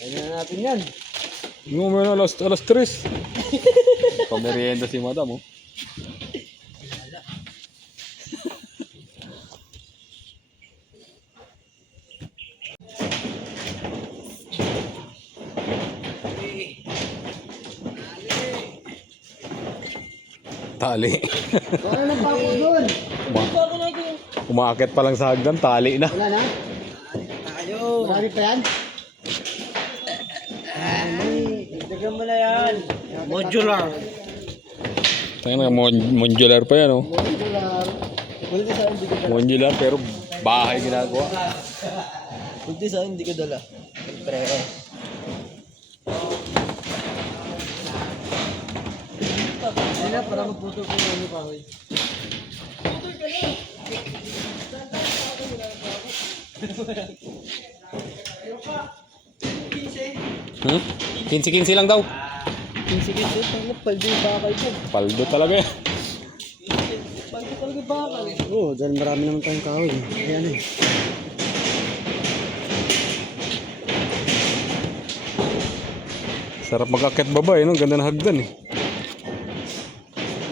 Kaya na natin yan. Yung may alas 3. Pamerienda si madam, oh. Tali. Wala nang pako doon. Umaakit pa lang sa hagdan, tali na. Wala na? Tayo. Marami pa yan? Dagdagan mo na yan. Modular. Tayo na, modular pa yan, oh. Modular. Pwede sa hindi ko dala. Modular pero bahay ginagawa. Pwede sa hindi ko dala. Pre. Ayun na, para magputol ko yung pa ko. Hmm? 15-15 lang daw. 15-15, pang paldo yung bakal dyan. Paldo talaga yan. Paldo talaga yung bakal. Oo, dahil marami naman tayong kahoy. Ayan eh. Sarap mag-akit baba, eh, no? Ganda na hagdan, eh.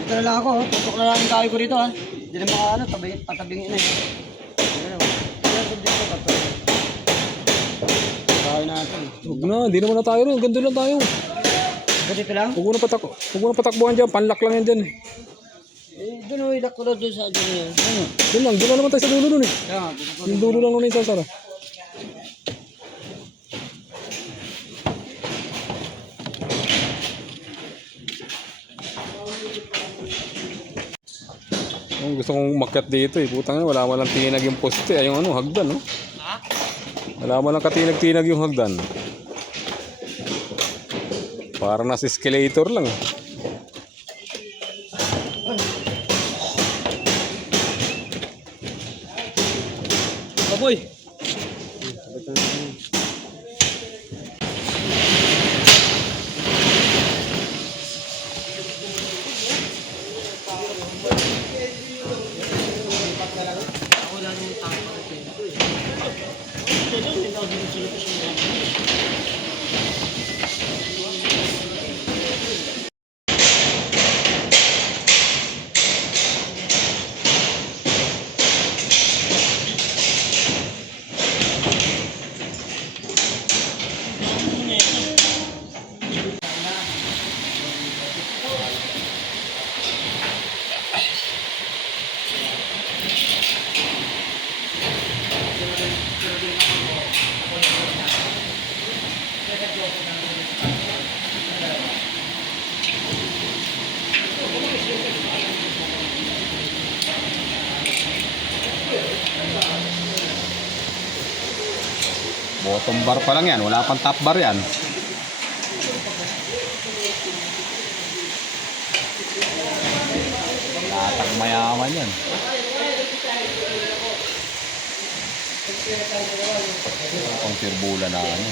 Dito na lang ako, tutok na lang yung kahoy ko dito ha. Hindi na maka patabingin na eh. Kahoy natin. Huwag na, hindi naman na tayo rin. Ganda lang tayo. Dito lang? Huwag mo na patakbuhan dyan. Panlak lang yan dyan, eh. Eh, doon o, ilak ko doon sa doon yan. Ano? Doon lang naman tayo sa dulo nun, eh. Kaya nga, dito ko. Yung dulo lang nun yung sasara. Gusto kong umakyat dito, eh. Putang ina, wala man lang tinag yung poste. Ay, yung ano, hagdan, no? Ha? Wala man lang katinag-tinag yung hagdan. Para nasa escalator lang, eh. Baboy! Bottom bar pa lang yan. Wala pang top bar yan. Latag mayaman yan. Pang tirbula na ano.